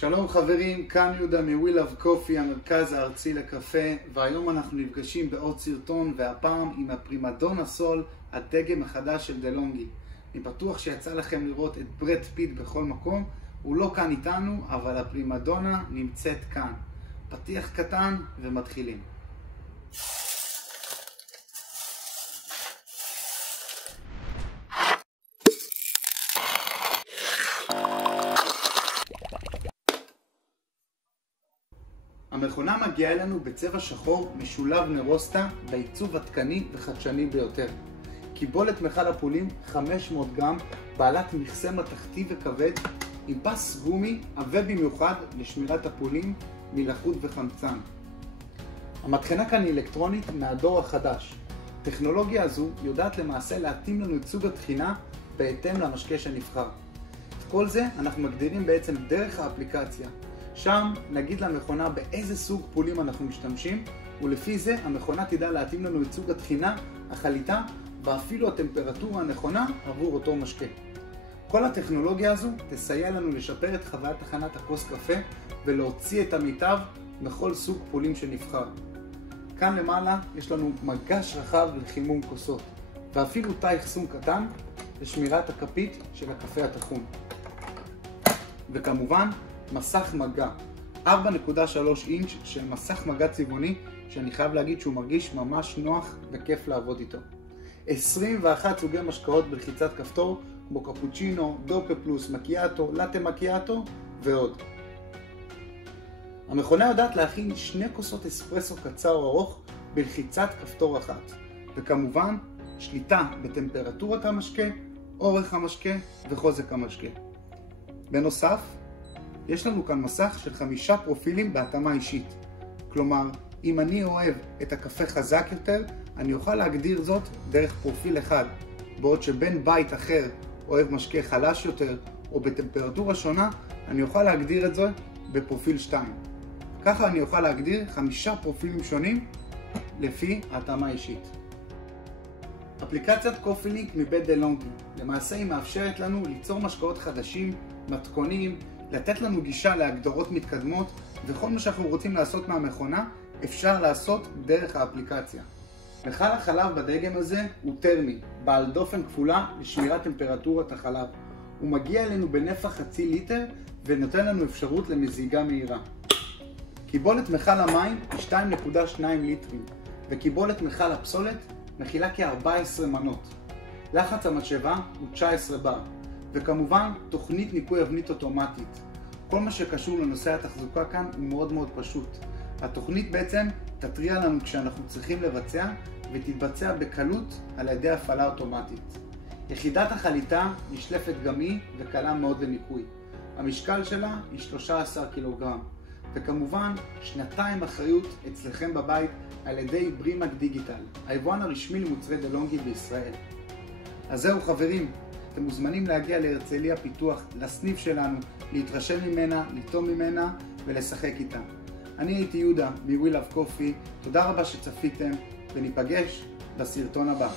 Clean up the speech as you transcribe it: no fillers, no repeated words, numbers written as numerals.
שלום חברים, כאן יהודה מ-We Love Coffee, המרכז הארצי לקפה, והיום אנחנו נפגשים בעוד סרטון, והפעם עם הפרימדונה סול, הדגם החדש של דלונגי. אני בטוח שיצא לכם לראות את ברד פיט בכל מקום, הוא לא כאן איתנו, אבל הפרימדונה נמצאת כאן. פתיח קטן ומתחילים. המכונה מגיעה אלינו בצבע שחור משולב נרוסטה בעיצוב עדכני וחדשני ביותר. קיבולת מכל הפולים 500 גרם, בעלת מכסה מתכתי וכבד, עם פס גומי עבה במיוחד לשמירת הפולים מלחות וחמצן. המטחנה כאן היא אלקטרונית מהדור החדש. הטכנולוגיה הזו יודעת למעשה להתאים לנו את סוג התחינה בהתאם למשקה שנבחר. את כל זה אנחנו מגדירים בעצם דרך האפליקציה. שם נגיד למכונה באיזה סוג פולים אנחנו משתמשים, ולפי זה המכונה תדע להתאים לנו את סוג התחינה, החליטה, ואפילו הטמפרטורה הנכונה עבור אותו משקה. כל הטכנולוגיה הזו תסייע לנו לשפר את חוויית הכנת הכוס קפה ולהוציא את המיטב בכל סוג פולים שנבחר. כאן למעלה יש לנו מגש רחב לחימום כוסות, ואפילו תא אחסון קטן לשמירת הכפית של הקפה הטחון. וכמובן מסך מגע, 4.3 אינץ' של מסך מגע צבעוני, שאני חייב להגיד שהוא מרגיש ממש נוח וכיף לעבוד איתו. 21 סוגי משקאות בלחיצת כפתור, כמו קפוצ'ינו, דופה פלוס, מקיאטו, לאטה מקיאטו ועוד. המכונה יודעת להכין 2 כוסות אספרסו קצר או ארוך בלחיצת כפתור אחת, וכמובן שליטה בטמפרטורת המשקה, אורך המשקה וחוזק המשקה. בנוסף, יש לנו כאן מסך של 5 פרופילים בהתאמה אישית. כלומר, אם אני אוהב את הקפה חזק יותר, אני אוכל להגדיר זאת דרך פרופיל אחד, בעוד שבן בית אחר אוהב משקה חלש יותר או בטמפרטורה שונה, אני אוכל להגדיר את זה בפרופיל 2. ככה אני אוכל להגדיר 5 פרופילים שונים לפי ההתאמה אישית. אפליקציית קופי לינק מבית דלונגי, למעשה היא מאפשרת לנו ליצור משקאות חדשים, מתכונים, לתת לנו גישה להגדרות מתקדמות, וכל מה שאנחנו רוצים לעשות מהמכונה אפשר לעשות דרך האפליקציה. מכל החלב בדגם הזה הוא טרמי, בעל דופן כפולה לשמירת טמפרטורת החלב. הוא מגיע אלינו בנפח 0.5 ליטר ונותן לנו אפשרות למזיגה מהירה. קיבולת מכל המים היא 2.2 ליטרים, וקיבולת מכל הפסולת מכילה כ-14 מנות. לחץ המשאבה הוא 19 בר. וכמובן תוכנית ניקוי אבנית אוטומטית. כל מה שקשור לנושא התחזוקה כאן הוא מאוד מאוד פשוט. התוכנית בעצם תתריע לנו כשאנחנו צריכים לבצע ותתבצע בקלות על ידי הפעלה אוטומטית. יחידת החליטה נשלפת גם היא וקלה מאוד לניקוי. המשקל שלה היא 13 קילוגרם. וכמובן 2 אחריות אצלכם בבית על ידי ברימק דיגיטל, היבואן הרשמי למוצרי דלונגי בישראל. אז זהו חברים, אתם מוזמנים להגיע להרצליה פיתוח, לסניף שלנו, להתרשם ממנה, לטעום ממנה ולשחק איתה. אני הייתי יהודה מ-We Love Coffee, תודה רבה שצפיתם וניפגש בסרטון הבא.